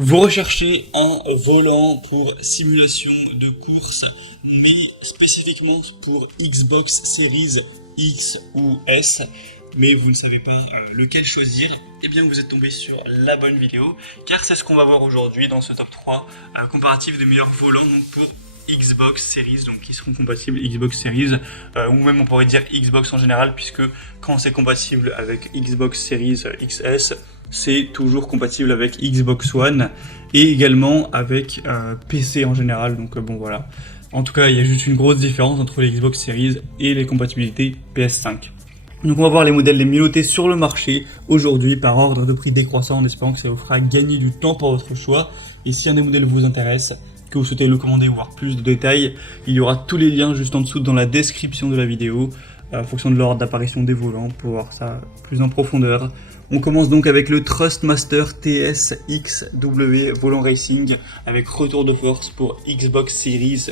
Vous recherchez un volant pour simulation de course, mais spécifiquement pour Xbox Series X ou S, mais vous ne savez pas lequel choisir. Eh bien vous êtes tombé sur la bonne vidéo, car c'est ce qu'on va voir aujourd'hui dans ce top 3 comparatif des meilleurs volants donc pour Xbox Series, donc qui seront compatibles Xbox Series, ou même on pourrait dire Xbox en général, puisque quand c'est compatible avec Xbox Series XS, c'est toujours compatible avec Xbox One et également avec PC en général, donc bon voilà. En tout cas, il y a juste une grosse différence entre les Xbox Series et les compatibilités PS5. Donc on va voir les modèles les mieux notés sur le marché aujourd'hui par ordre de prix décroissant en espérant que ça vous fera gagner du temps pour votre choix. Et si un des modèles vous intéresse, que vous souhaitez le commander ou voir plus de détails, il y aura tous les liens juste en dessous dans la description de la vidéo en fonction de l'ordre d'apparition des volants pour voir ça plus en profondeur. On commence donc avec le Thrustmaster TS-XW Volant Racing avec retour de force pour Xbox Series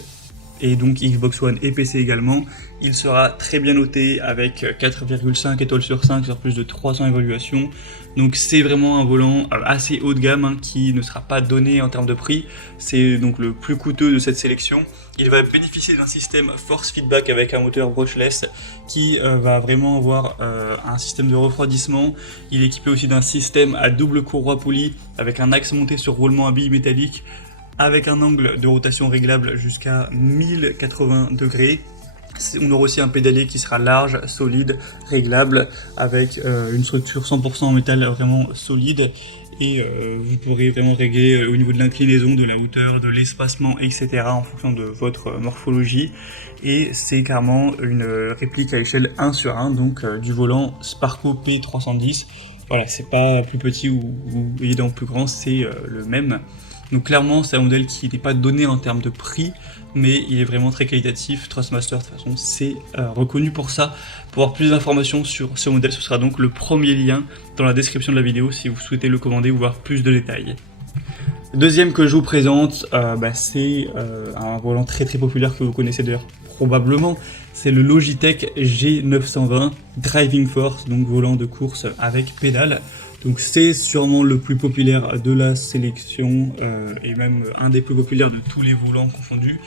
et donc Xbox One et PC également. Il sera très bien noté avec 4,5 étoiles sur 5 sur plus de 300 évaluations. Donc c'est vraiment un volant assez haut de gamme qui ne sera pas donné en termes de prix. C'est donc le plus coûteux de cette sélection. Il va bénéficier d'un système force feedback avec un moteur brushless qui va vraiment avoir un système de refroidissement. Il est équipé aussi d'un système à double courroie poulie avec un axe monté sur roulement à billes métalliques avec un angle de rotation réglable jusqu'à 1080 degrés. On aura aussi un pédalier qui sera large, solide, réglable, avec une structure 100% en métal vraiment solide. Et vous pourrez vraiment régler au niveau de l'inclinaison, de la hauteur, de l'espacement, etc. en fonction de votre morphologie. Et c'est carrément une réplique à échelle 1 sur 1, donc du volant Sparco P310. Voilà, c'est pas plus petit ou évidemment plus grand, c'est le même. Donc clairement c'est un modèle qui n'est pas donné en termes de prix, mais il est vraiment très qualitatif. Thrustmaster de toute façon c'est reconnu pour ça. Pour avoir plus d'informations sur ce modèle, ce sera donc le premier lien dans la description de la vidéo si vous souhaitez le commander ou voir plus de détails. Le deuxième que je vous présente, c'est un volant très populaire que vous connaissez d'ailleurs probablement. C'est le Logitech G920 Driving Force, donc volant de course avec pédale. Donc c'est sûrement le plus populaire de la sélection et même un des plus populaires de tous les volants confondus.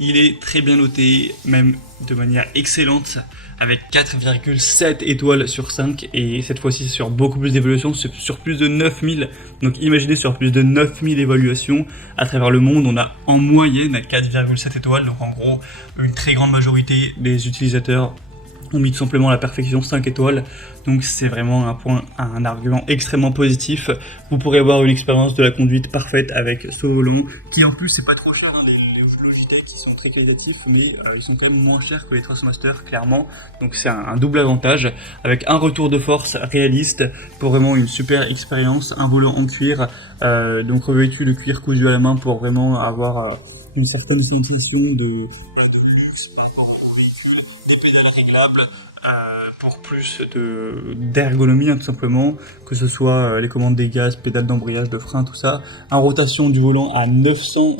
Il est très bien noté, même de manière excellente, avec 4,7 étoiles sur 5 et cette fois-ci sur beaucoup plus d'évaluations, sur plus de 9000. Donc imaginez sur plus de 9000 évaluations à travers le monde, on a en moyenne 4,7 étoiles. Donc en gros, une très grande majorité des utilisateurs ont mis tout simplement à la perfection 5 étoiles, donc c'est vraiment un argument extrêmement positif. Vous pourrez avoir une expérience de la conduite parfaite avec ce volant, qui en plus c'est pas trop cher, hein, les Logitech qui sont très qualitatifs, mais ils sont quand même moins chers que les Thrustmaster clairement, donc c'est un double avantage, avec un retour de force réaliste pour vraiment une super expérience, un volant en cuir, donc revêtu de cuir cousu à la main pour vraiment avoir une certaine sensation de luxe par rapport au véhicule, des pédales réglables pour plus d'ergonomie tout simplement, que ce soit les commandes des gaz, pédales d'embrayage, de frein, tout ça, en rotation du volant à 900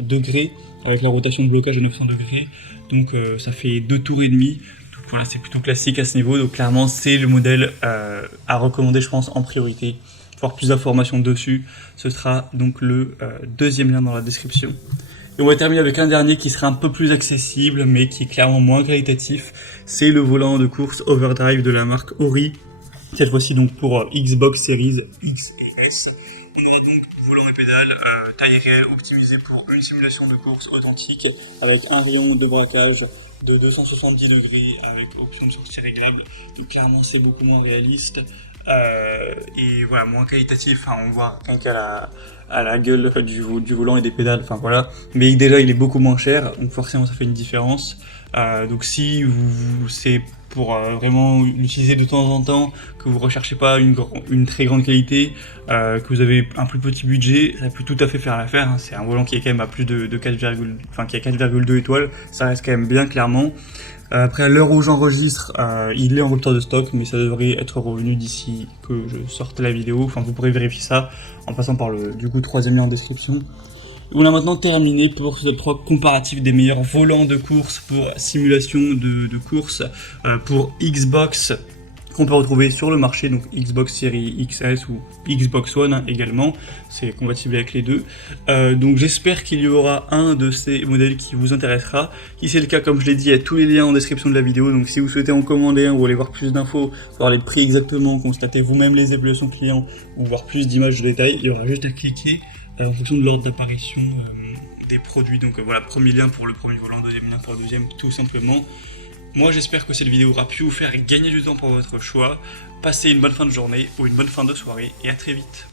degrés, avec la rotation de blocage à 900 degrés, donc ça fait 2 tours et demi. Donc voilà, c'est plutôt classique à ce niveau, donc clairement c'est le modèle à recommander je pense en priorité. Pour avoir plus d'informations dessus, ce sera donc le deuxième lien dans la description. Et on va terminer avec un dernier qui sera un peu plus accessible, mais qui est clairement moins qualitatif. C'est le volant de course Overdrive de la marque Ori. Cette fois-ci donc pour Xbox Series X et S. On aura donc volant et pédale, taille réelle optimisée pour une simulation de course authentique, avec un rayon de braquage de 270 degrés, avec option de sortie réglable. Donc clairement c'est beaucoup moins réaliste. Et voilà, moins qualitatif, hein, on voit rien qu'à la gueule du volant et des pédales, enfin voilà, mais déjà il est beaucoup moins cher, donc forcément ça fait une différence. Donc si c'est pour vraiment l'utiliser de temps en temps, que vous recherchez pas une très grande qualité, que vous avez un plus petit budget, ça peut tout à fait faire l'affaire, hein. C'est un volant qui est quand même à plus de 4,2 étoiles, ça reste quand même bien clairement. Après, à l'heure où j'enregistre, il est en rupture de stock, mais ça devrait être revenu d'ici que je sorte la vidéo. Enfin, vous pourrez vérifier ça en passant par le troisième lien en description. On a maintenant terminé pour ce top 3 comparatif des meilleurs volants de course pour simulation de course pour Xbox qu'on peut retrouver sur le marché, donc Xbox Series XS ou Xbox One hein, également, c'est compatible avec les deux. Donc j'espère qu'il y aura un de ces modèles qui vous intéressera. Si c'est le cas, comme je l'ai dit, il y a tous les liens en description de la vidéo, donc si vous souhaitez en commander un ou aller voir plus d'infos, voir les prix exactement, constater vous-même les évaluations clients ou voir plus d'images de détails, il y aura juste à cliquer en fonction de l'ordre d'apparition des produits. Donc voilà, premier lien pour le premier volant, deuxième lien pour le deuxième, tout simplement. Moi j'espère que cette vidéo aura pu vous faire gagner du temps pour votre choix. Passez une bonne fin de journée ou une bonne fin de soirée et à très vite.